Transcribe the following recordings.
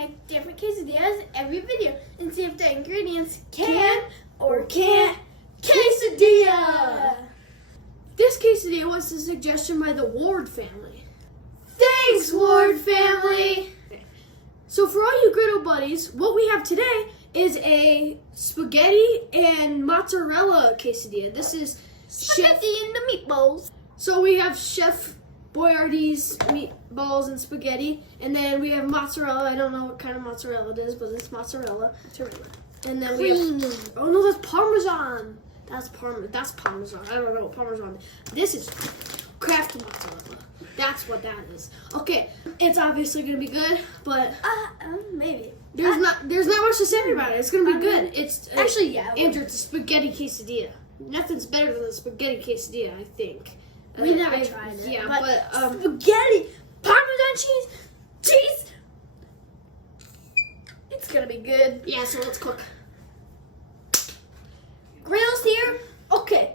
make different quesadillas every video and see if the ingredients can or can't quesadilla. This quesadilla was a suggestion by the Ward family. Thanks, Ward family. So for all you griddle buddies, what we have today is a spaghetti and mozzarella quesadilla. This is Spaghetti and the meatballs. So we have Chef Boyardee's meatballs and spaghetti, and then we have mozzarella. I don't know what kind of mozzarella it is, but it's mozzarella. And then we have, oh no, that's Parmesan. That's Parmesan. I don't know what Parmesan is. This is Kraft mozzarella. That's what that is. Okay, it's obviously gonna be good, but maybe there's not much to say about it. It's gonna be good. It's actually, yeah. Andrew, it's a spaghetti quesadilla. Nothing's better than a spaghetti quesadilla, I think. We never tried it. Yeah, but spaghetti, Parmesan cheese. It's gonna be good. Yeah, so let's cook. Grills here. Okay,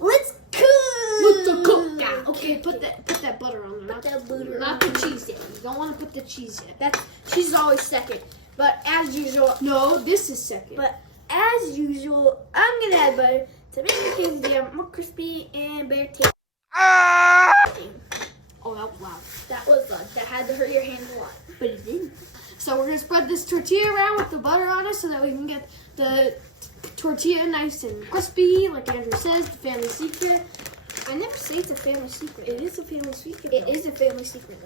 let's cook. Let's cook that. Okay, put that butter on there. Put that butter not on the cheese yet. You don't want to put the cheese yet. That cheese is always second. But as usual, No, this is second. But as usual, I'm gonna add butter to make the quesadilla more crispy and better taste. Oh, that was loud. That was that had to hurt your hands a lot, but it didn't. So we're gonna spread this tortilla around with the butter on it, so that we can get the tortilla nice and crispy, like Andrew says, the family secret. I never say it's a family secret. It is a family secret. It is a family secret.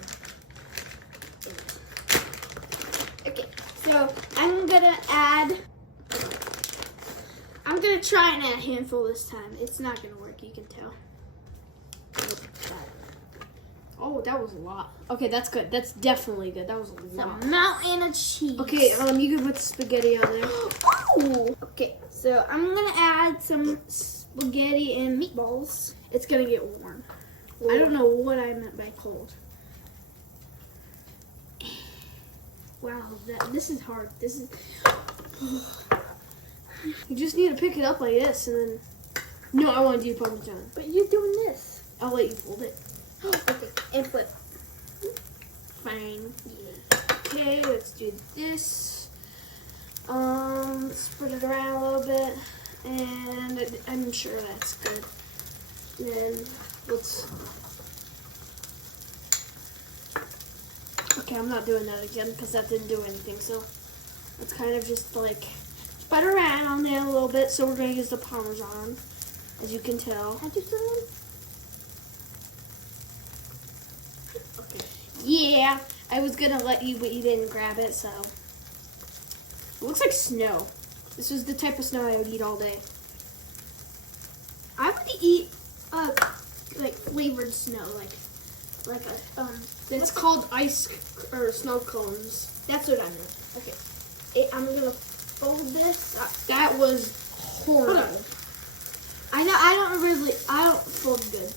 Okay, so I'm gonna try and add a handful this time. It's not gonna work, you can tell. Oh, that was a lot. Okay, that's good. That's definitely good. That was a lot. A mountain of cheese. Okay, you can put the spaghetti on there. Oh! Okay, so I'm gonna add some spaghetti and meatballs. It's gonna get warm. I don't know what I meant by cold. Wow, this is hard. This is. You just need to pick it up like this, and then. No, I want to do Parmesan. But you're doing this. I'll let you hold it. Okay, and flip. Fine. Okay, let's do this. Spread it around a little bit, and I'm sure that's good. Then let's. Okay, I'm not doing that again because that didn't do anything. So let's kind of just like spread around on there a little bit. So we're gonna use the Parmesan, as you can tell. Okay. Yeah, I was gonna let you, but you didn't grab it, so. It looks like snow. This was the type of snow I would eat all day. I would eat like flavored snow, like a It's called ice or snow cones. That's what I meant. Okay, I'm gonna fold this up. That was horrible. Hold on. I don't fold good.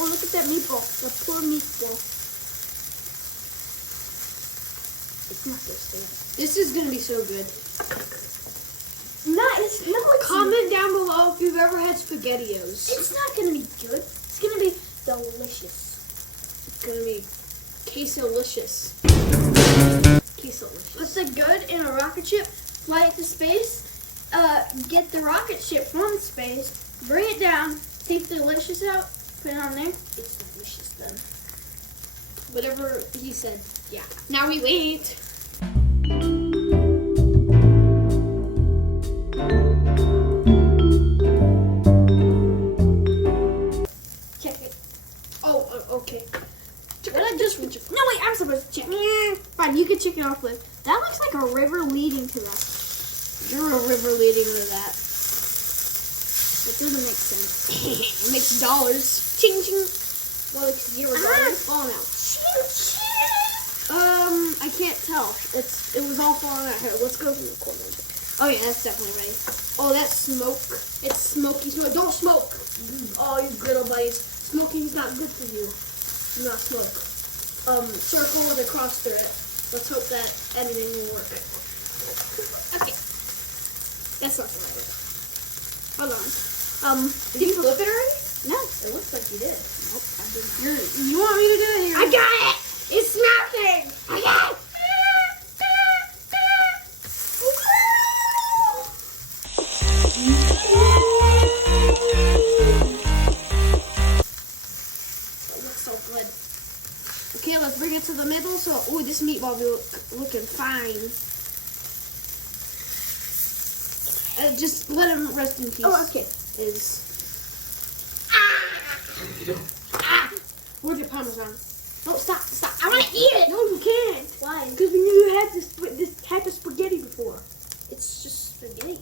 Oh, look at that meatball. The poor meatball. It's not this thing. This is gonna be so good. It's not. Comment down below if you've ever had SpaghettiOs. It's not gonna be good. It's gonna be delicious. It's gonna be quesalicious. Quesalicious. What's the good in a rocket ship? Fly it to space. Get the rocket ship from space. Bring it down. Take the delicious out. Put it on there. It's delicious then. Whatever he said. Yeah. Now we wait. Check it. Okay. No, wait, I'm supposed to check. Yeah. Fine, you can check it off with. That looks like a river leading to that. You're a river leading to that. It doesn't make sense. It makes dollars. Ching ching. Well, like $0. Falling out. Ching ching. I can't tell. It was all falling out. Here, let's go from the corner. Oh yeah, that's definitely right. Oh, that's smoke. It's smoky smoke. Don't smoke. Oh, you griddle buddies. Smoking's not good for you. Do not smoke. Circle with a cross through it. Let's hope that editing will work. Okay. That's not right. Hold on. Did you flip it already? No, it looks like you did. Nope, I didn't. You want me to do it? Here. I got it! It's nothing! I got it! It looks so good. Okay, let's bring it to the middle. So, ooh, this meatball be looking fine. Just let him rest in peace. Oh, okay. Where's your Parmesan? No, stop. I want to eat it! No, you can't. Why? Because we knew you had this type of spaghetti before. It's just spaghetti.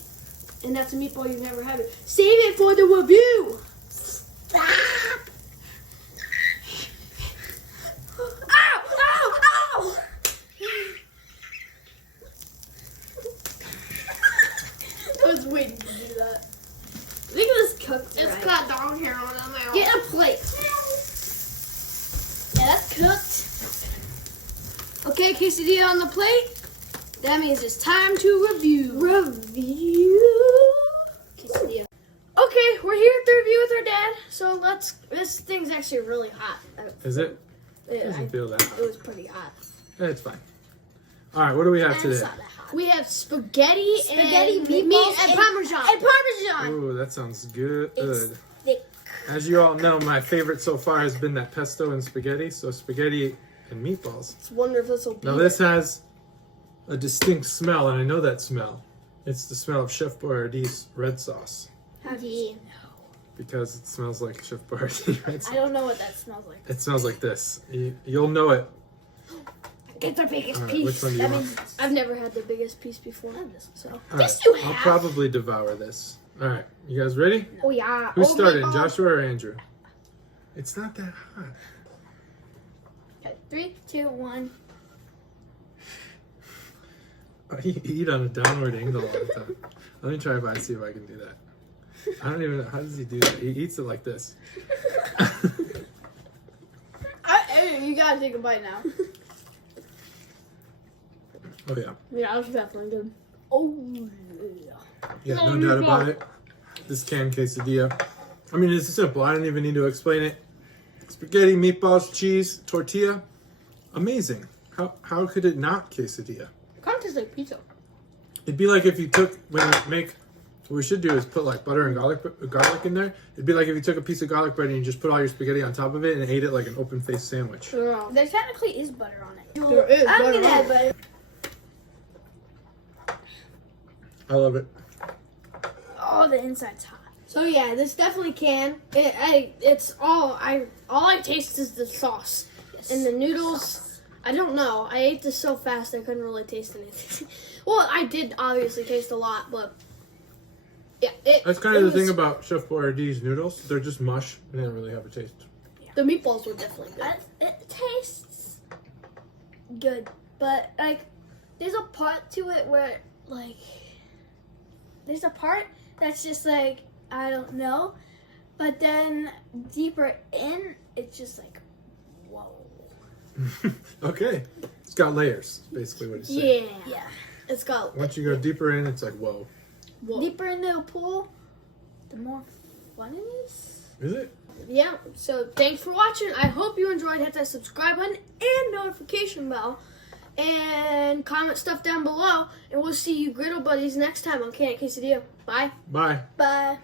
And that's a meatball you've never had. Save it for the review. Stop! Ow! Ow! Ow! I was waiting to do that. I think it was cooked. It's right. got dog hair on it now. Get a plate. Yeah, that's cooked. Okay, quesadilla on the plate. That means it's time to review. Quesadilla. Okay, we're here at the review with our dad. So let's. This thing's actually really hot. Is it? It doesn't feel that It hot. was pretty hot. It's fine. All right, what do we have It's today? not that hot. We have spaghetti, and meatballs, meat and Parmesan. And Parmesan. Ooh, that sounds good. It's thick. As you all know, my favorite so far has been that pesto and spaghetti. So spaghetti and meatballs. Let's wonder if this will be. Now this has a distinct smell, and I know that smell. It's the smell of Chef Boyardee's red sauce How do you know? because it smells like Chef Boyardee red I sauce. don't know what that smells like. It smells like this. You'll know it. Get the biggest All right, piece. which one do you That want? means I've never had the biggest piece before. So. All Yes, right, you I'll have. probably devour this. All right, you guys ready? Oh yeah. Who's Oh, starting, meatball. Joshua or Andrew? It's not that hot. Okay, 3, 2, 1. You eat on a downward angle all the time. Let me try if I see if I can do that. I don't even know. How does he do that? He eats it like this. Hey, you gotta take a bite now. Oh, yeah. Yeah, that was definitely good. Oh Yeah, no doubt about it. This canned quesadilla. I mean, it's simple. I don't even need to explain it. Spaghetti, meatballs, cheese, tortilla. Amazing. How could it not quesadilla? kind of tastes like pizza. It'd be like if you took, when you make, what we should do is put like butter and garlic in there. It'd be like if you took a piece of garlic bread and you just put all your spaghetti on top of it and ate it like an open-faced sandwich. Yeah. There technically is butter on it. There is I'm butter gonna on add it. butter. I love it. Oh, the inside's hot. So yeah, this definitely can. It's all I taste is the sauce and the noodles. I don't know. I ate this so fast I couldn't really taste anything. Well, I did obviously taste a lot, but yeah, That's kind of the thing about Chef Boyardee's noodles. They're just mush and they don't really have a taste. The meatballs were definitely good. It tastes good, but like, there's a part to it where like, there's a part that's just like, I don't know, but then deeper in, it's just like, whoa. Okay. It's got layers, basically what it's saying. Yeah, Yeah. it's got Once you go deeper in, it's like, whoa. whoa. Deeper into the pool, the more fun it is. Is it? Yeah, so thanks for watching. I hope you enjoyed. Hit that subscribe button and notification bell. And comment stuff down below. And we'll see you griddle buddies next time on Can Quesadilla. Bye. Bye. Bye.